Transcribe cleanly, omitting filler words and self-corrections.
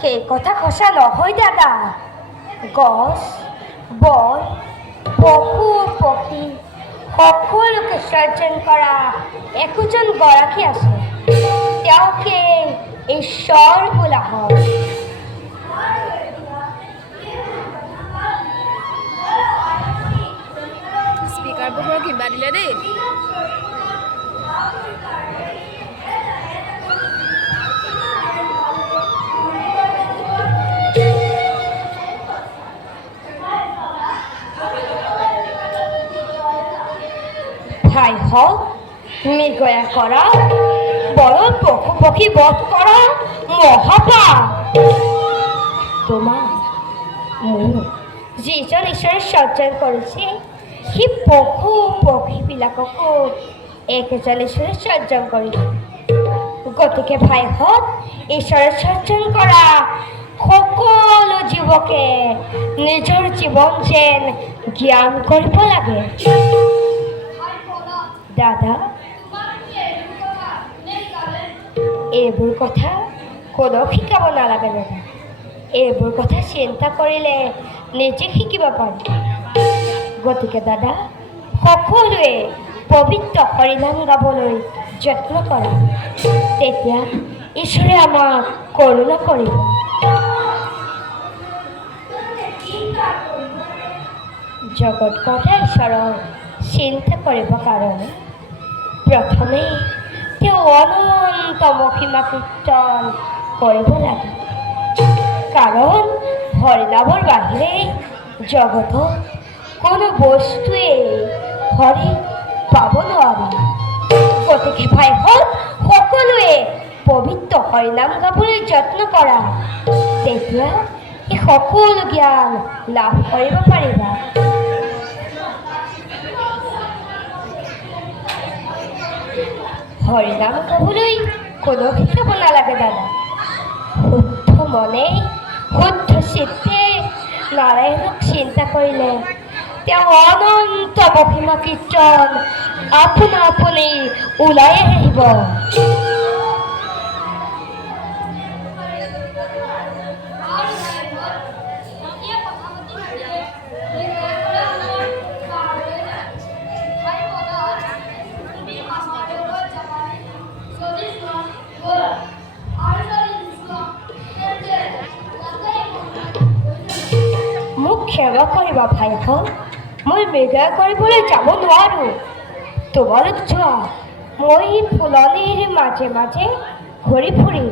সেই কথা সঁচা নহয় দাদা। গছ বন পশু পক্ষী সকলোকে সৃজন কৰা একোজন গৰাকী আছে, তেওঁকে ঈশ্বৰ বোলা হয়। স্পিকাৰবোৰ কিবা দিলে দেই। ভাই হওক মৃগয়া কৰা, বড় পশু পক্ষী বধ কৰা মহাপাপ। তোমাৰ মোৰ যিজন ঈশ্বৰে সৃজন কৰিছে, সেই পশু পক্ষীবিলাককো একেজন ঈশ্বৰে সৃজন কৰিছে। গতিকে ভাই হওক ঈশ্বৰে সৃজন কৰা সকলো জীৱকে নিজৰ জীৱন যেন জ্ঞান কৰিব লাগে। দাদা, এইবোৰ কথা কোনেও শিকাব নালাগে দাদা। এইবোৰ কথা চিন্তা কৰিলে নিজে শিকিব পাৰি। গতিকে দাদা, সকলোৱে পবিত্ৰ হৰিনাম গাবলৈ যত্ন কৰা, তেতিয়া ঈশ্বৰে আমাক কৰুণা কৰিব। জগত কৰ্তা ঈশ্বৰৰ চিন্তা কৰিব কাৰণে প্ৰথমে তেওঁ অনন্ত মহিমা কীৰ্তন কৰিব লাগে, কাৰণ হৰিনামৰ বাহিৰে জগতত কোনো বস্তুৱে হৰি পাব নোৱাৰে। গতিকে ভাই হওক সকলোৱে পবিত্ৰ হৰিনাম গাবলৈ যত্ন কৰা, তেতিয়া এই সকলো জ্ঞান লাভ কৰিব পাৰিবা। হৰিনাম গাবলৈ কোনেও শিকাব নালাগে দাদা। শুদ্ধ মনে শুদ্ধ চিত্তে নাৰায়ণক চিন্তা কৰিলে তেওঁ অনন্ত মহিমা কীৰ্তন আপোনা আপুনি ওলাই আহিব। মোক সেৱা কৰিবা ভাইখন, মই মৃগয়া কৰিবলৈ যাব নোৱাৰোঁ। তোমালোক যোৱা, মই ফুলনিৰ মাজে মাজে ঘূৰি ফুৰিম।